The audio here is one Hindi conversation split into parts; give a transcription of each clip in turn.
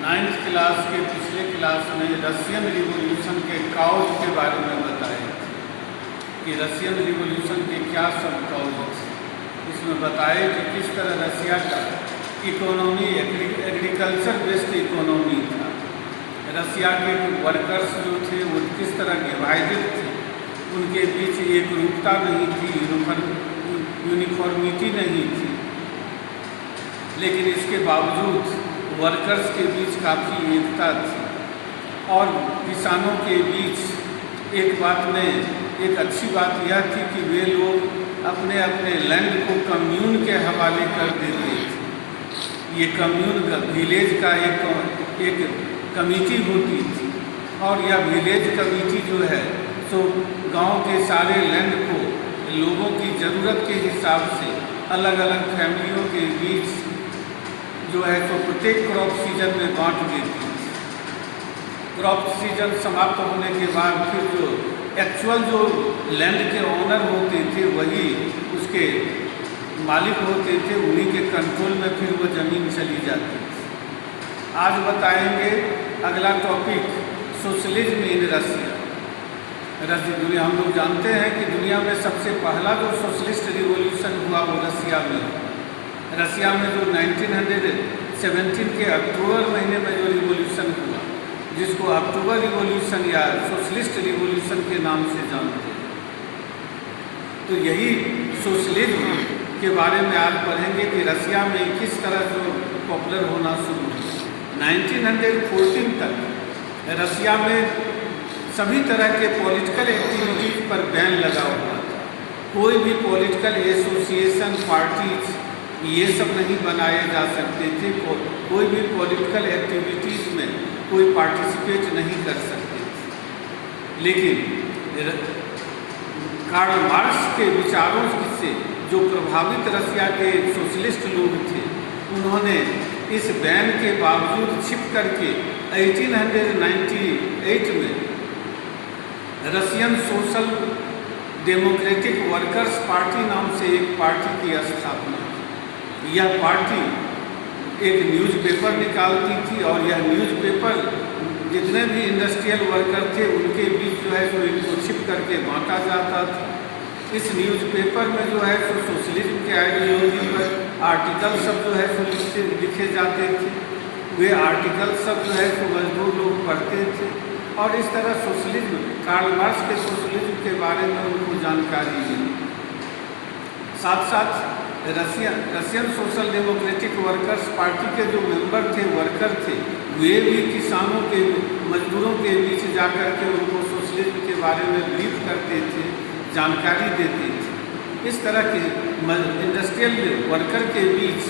नाइन्थ क्लास के पिछले क्लास में रशियन रिवॉल्यूशन के काउज के बारे में बताए कि रशियन रिवॉल्यूशन के क्या सब काउज थे। इसमें बताए कि किस तरह रशिया का इकोनॉमी एग्रीकल्चर बेस्ड इकोनॉमी था। रशिया के वर्कर्स जो थे वो किस तरह डिवाइडेड थे, उनके बीच एक रूपता नहीं थी, यूनिफॉर्मिटी नहीं थी, लेकिन इसके बावजूद वर्कर्स के बीच काफ़ी एकता थी। और किसानों के बीच एक बात में एक अच्छी बात यह थी कि वे लोग अपने अपने लैंड को कम्यून के हवाले कर देते थे। ये कम्यून का विलेज का एक कमेटी होती थी, और यह विलेज कमेटी जो है तो गांव के सारे लैंड को लोगों की ज़रूरत के हिसाब से अलग अलग फैमिलियों के बीच जो है तो प्रत्येक क्रॉप सीजन में बांट देती थी। क्रॉप सीजन समाप्त होने के बाद फिर जो एक्चुअल जो लैंड के ओनर होते थे वही उसके मालिक होते थे, उन्हीं के कंट्रोल में फिर वो ज़मीन चली जाती थी। आज बताएंगे अगला टॉपिक सोशलिज्म इन रशिया। दुनिया हम लोग जानते हैं कि दुनिया में सबसे पहला जो सोशलिस्ट रिवॉल्यूशन हुआ वो रशिया में। रशिया में जो 1917 के अक्टूबर महीने में जो रिवॉल्यूशन हुआ, जिसको अक्टूबर रिवॉल्यूशन या सोशलिस्ट रिवॉल्यूशन के नाम से जानते हैं, तो यही सोशलिज्म के बारे में आज पढ़ेंगे कि रशिया में किस तरह जो पॉपुलर होना शुरू हुआ। 1914 तक रशिया में सभी तरह के पॉलिटिकल एक्टिविटीज़ पर बैन लगा हुआ था। कोई भी पॉलिटिकल एसोसिएशन, पार्टीज ये सब नहीं बनाए जा सकते थे। कोई भी पॉलिटिकल एक्टिविटीज़ में कोई पार्टिसिपेट नहीं कर सकते थे। लेकिन कार्ल मार्क्स के विचारों से जो प्रभावित रशिया के सोशलिस्ट लोग थे, उन्होंने इस बैन के बावजूद छिप करके 1898 में Russian social democratic workers party नाम से एक पार्टी की स्थापना की। यह पार्टी एक न्यूज़पेपर निकालती थी, और यह न्यूज़पेपर जितने भी इंडस्ट्रियल वर्कर थे उनके बीच जो है तो इनको छिप करके बांटा जाता था। इस न्यूज़पेपर में जो है तो सोशलिज्म के आइडियोलॉजी पर आर्टिकल सब जो है तो लिखे जाते थे। वे आर्टिकल सब जो है तो मजदूर लोग पढ़ते थे, और इस तरह सोशलिज्म, कार्ल मार्क्स के सोशलिज्म के बारे में उनको जानकारी मिली। साथ साथ Russian social democratic workers party के जो मेंबर थे, वर्कर थे, वे भी किसानों के, मजदूरों के बीच जाकर के उनको सोशलिज्म के बारे में ब्रीफ करते थे, जानकारी देते थे। इस तरह के इंडस्ट्रियल वर्कर के बीच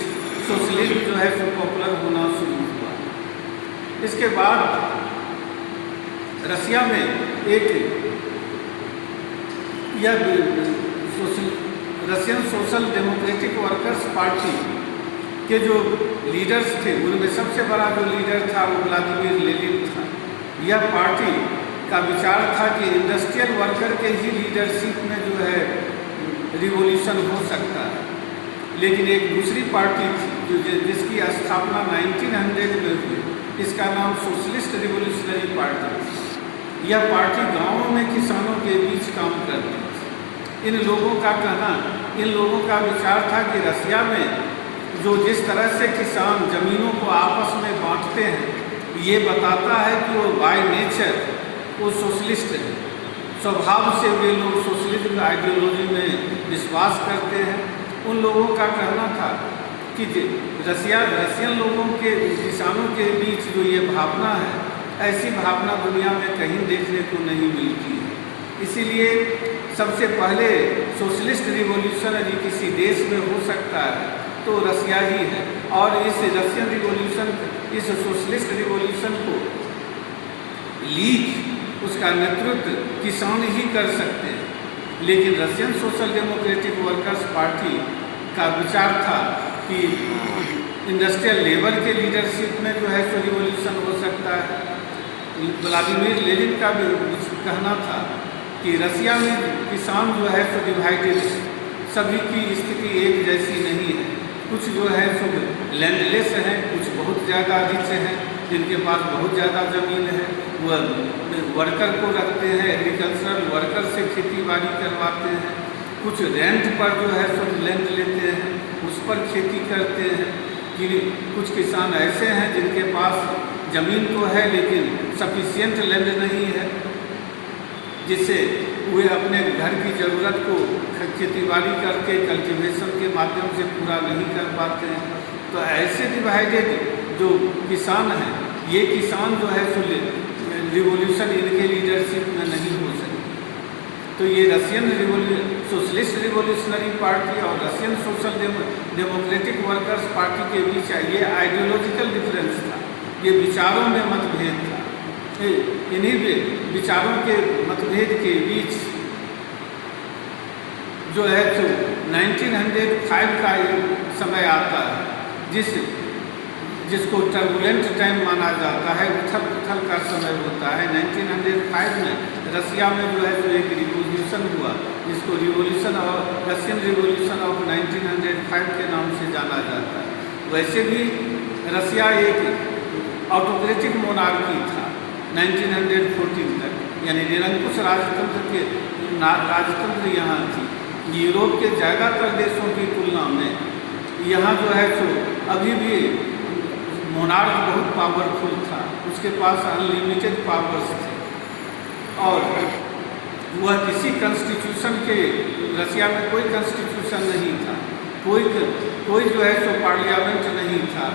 सोशलिज्म जो है तो पॉपुलर होना शुरू हुआ। इसके बाद रशिया में एक यह Russian social democratic workers party के जो लीडर्स थे, उनमें सबसे बड़ा जो लीडर था वो व्लादिमीर लेनिन था। यह पार्टी का विचार था कि इंडस्ट्रियल वर्कर के ही लीडरशिप में जो है रिवॉल्यूशन हो सकता है। लेकिन एक दूसरी पार्टी थी जिसकी स्थापना 1900 में हुई, इसका नाम सोशलिस्ट रिवॉल्यूशनरी पार्टी थी। यह पार्टी गांवों में किसानों के बीच काम करती थी। इन लोगों का विचार था कि रशिया में जो जिस तरह से किसान ज़मीनों को आपस में बांटते हैं, ये बताता है कि वो बाय नेचर वो सोशलिस्ट है। स्वभाव से वे लोग सोशलिज्म आइडियोलॉजी में विश्वास करते हैं। उन लोगों का कहना था कि रशियन लोगों के, किसानों के बीच जो ये भावना है, ऐसी भावना दुनिया में कहीं देखने को नहीं मिलती है। इसीलिए सबसे पहले सोशलिस्ट रिवॉल्यूशन यदि किसी देश में हो सकता है तो रशिया ही है। और इस रशियन रिवॉल्यूशन, इस सोशलिस्ट रिवॉल्यूशन को लीड, उसका नेतृत्व किसान ही कर सकते हैं। लेकिन Russian social democratic workers party का विचार था कि इंडस्ट्रियल लेबर के लीडरशिप में जो है तो रिवॉल्यूशन हो सकता है। व्लादिमीर लेनिन का भी कहना था कि रशिया में किसान जो है तो डिवाइडेड है, सभी की स्थिति एक जैसी नहीं है। कुछ जो है सो लैंडलेस हैं, कुछ बहुत ज़्यादा रिच हैं, जिनके पास बहुत ज़्यादा ज़मीन है, वह वर्कर को रखते हैं, एग्रीकल्चरल वर्कर से खेती बाड़ी करवाते हैं। कुछ रेंट पर जो है सो लैंड लेते हैं, उस पर खेती करते हैं। कि कुछ किसान ऐसे हैं जिनके पास ज़मीन तो है लेकिन सफिशिएंट लैंड नहीं है, जिससे वे अपने घर की ज़रूरत को खेती बाड़ी करके कल्टीवेशन के माध्यम से पूरा नहीं कर पाते हैं। तो ऐसे डिवाइडेड जो किसान हैं, ये किसान जो है सो रिवॉल्यूशन इनके लीडरशिप में नहीं हो सकती। तो ये रशियन सोशलिस्ट रिवॉल्यूशनरी पार्टी और Russian social democratic workers party के बीच ये आइडियोलॉजिकल डिफरेंस था, ये विचारों में मतभेद था। इन्हीं विचारों के मतभेद के बीच जो है तो 1905 का समय आता है, जिसको टर्बुलेंट टाइम माना जाता है, उथल पुथल का समय होता है। 1905 में रसिया में जो है तो एक रिवॉल्यूशन हुआ, जिसको रशियन रिवॉल्यूशन ऑफ 1905 के नाम से जाना जाता है। वैसे भी रसिया एक ऑटोक्रेटिक मोनार्की था 1914 तक, यानी निरंकुश राजतंत्र यहाँ थी। यूरोप के ज़्यादातर देशों की तुलना में यहाँ जो है तो अभी भी मोनार्क बहुत पावरफुल था, उसके पास अनलिमिटेड पावर्स थे और वह किसी कॉन्स्टिट्यूशन के, रसिया में कोई कॉन्स्टिट्यूशन नहीं था, कोई जो है तो पार्लियामेंट नहीं था।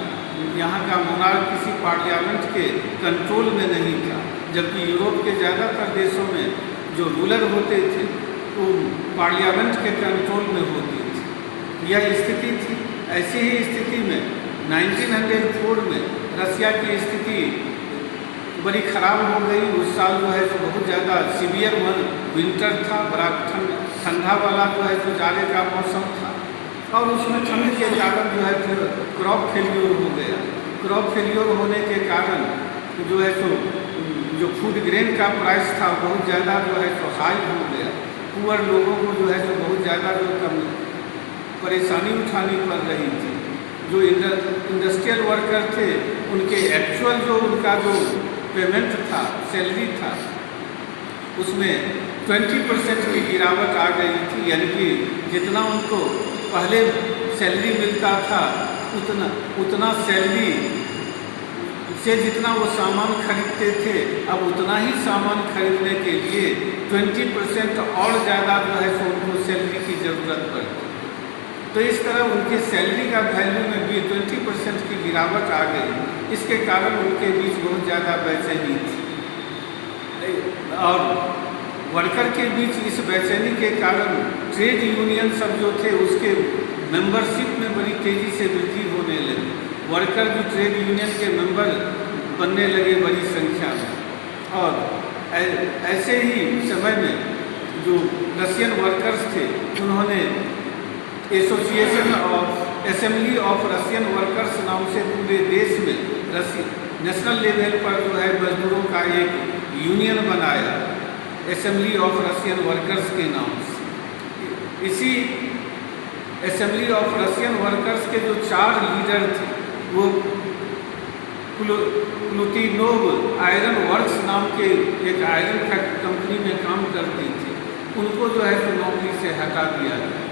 यहाँ का मोनार्क किसी पार्लियामेंट के कंट्रोल में नहीं था, जबकि यूरोप के ज़्यादातर देशों में जो रूलर होते थे वो पार्लियामेंट के कंट्रोल में होती थी। यह स्थिति थी। ऐसी ही स्थिति में 1904 में रसिया की स्थिति बड़ी ख़राब हो गई। उस साल जो है तो बहुत ज़्यादा सीवियर विंटर था, बड़ा ठंडा वाला जो है तो जाड़े का मौसम था और उसमें ठंड के कारण जो है फिर क्रॉप फेल्योर हो गया। क्रॉप फेल्योर होने के कारण जो है तो जो फूड ग्रेन का प्राइस था बहुत ज़्यादा जो है तो हाई हो गया। पुअर लोगों को जो है तो बहुत ज़्यादा जो परेशानी उठानी पड़ रही थी। जो इंडस्ट्रियल वर्कर थे उनके एक्चुअल जो उनका जो पेमेंट था, सैलरी था, उसमें 20% की गिरावट आ गई थी। यानी कि जितना उनको पहले सैलरी मिलता था उतना सैलरी से जितना वो सामान खरीदते थे, अब उतना ही सामान खरीदने के लिए 20% और ज़्यादा जो है तो उनको सैलरी की ज़रूरत पड़ती। तो इस तरह उनके सैलरी का वैल्यू में भी 20% की गिरावट आ गई। इसके कारण उनके बीच बहुत ज़्यादा बेचैनी थी और वर्कर के बीच इस बेचैनी के कारण ट्रेड यूनियन सब जो थे उसके मेंबरशिप में बड़ी तेज़ी से वृद्धि होने लगी। वर्कर भी ट्रेड यूनियन के मेंबर बनने लगे बड़ी संख्या में। और ऐसे ही समय में जो रशियन वर्कर्स थे उन्होंने association of assembly of Russian workers नाम से पूरे देश में नेशनल लेवल पर जो है मजदूरों का एक यूनियन बनाया, असेंबली ऑफ रशियन वर्कर्स के नाम से। इसी असेंबली ऑफ रशियन वर्कर्स के जो 4 लीडर थे वो प्लूटिनोव आयरन वर्क्स नाम के एक आयरन कंपनी में काम करती थी, उनको जो है तो नौकरी से हटा दिया गया।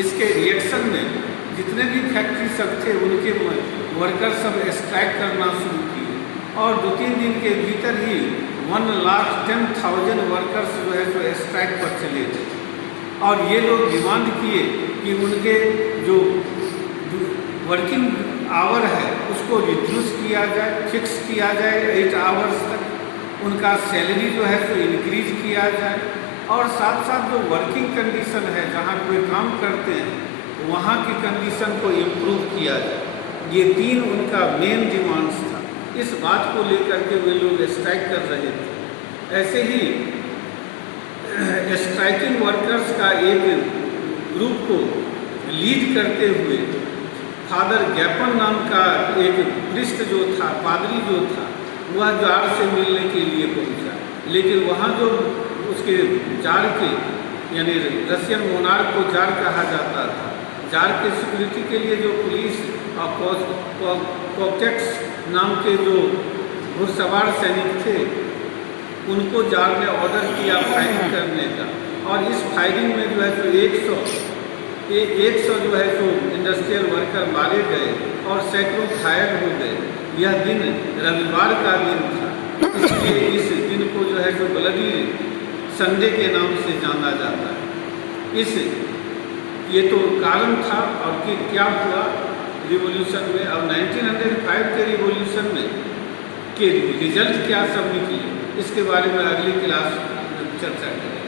इसके रिएक्शन में जितने भी फैक्ट्री सब थे उनके वर्कर सब स्ट्राइक करना शुरू किए और 2-3 दिन के भीतर ही 1,10,000 वर्कर्स जो है तो स्ट्राइक पर चले थे। और ये लोग डिमांड किए कि उनके जो वर्किंग आवर है उसको रिड्यूस किया जाए, फिक्स किया जाए 8 आवर्स तक। उनका सैलरी जो है तो इंक्रीज किया जाए और साथ साथ जो वर्किंग कंडीशन है जहाँ कोई काम करते हैं वहाँ की कंडीशन को इम्प्रूव किया जाए। ये 3 उनका मेन डिमांड्स था। इस बात को लेकर के वे लोग स्ट्राइक कर रहे थे। ऐसे ही स्ट्राइकिंग वर्कर्स का एक ग्रुप को लीड करते हुए फादर गैपन नाम का एक प्रिस्ट जो था, पादरी जो था, वह जार से मिलने के लिए पहुंचा। लेकिन वहाँ जो उसके जार के यानी रशियन मोनार्क को जार कहा जाता था, जार के सिक्योरिटी के लिए जो पुलिस और कॉकेक्स नाम के जो घुड़सवार सैनिक थे उनको जार ने ऑर्डर किया फायरिंग करने का, और इस फायरिंग में जो है सो 100 जो है सो इंडस्ट्रियल वर्कर मारे गए और सैकड़ों घायल हो गए। यह दिन रविवार का दिन था, इसलिए इस दिन को जो है सो ब्लडी संडे के नाम से जाना जाता है। ये तो कारण था। और कि क्या हुआ रिवॉल्यूशन में, अब 1905 के रिवॉल्यूशन में के रिजल्ट क्या सब निकले, इसके बारे में अगली क्लास में चर्चा करेंगे।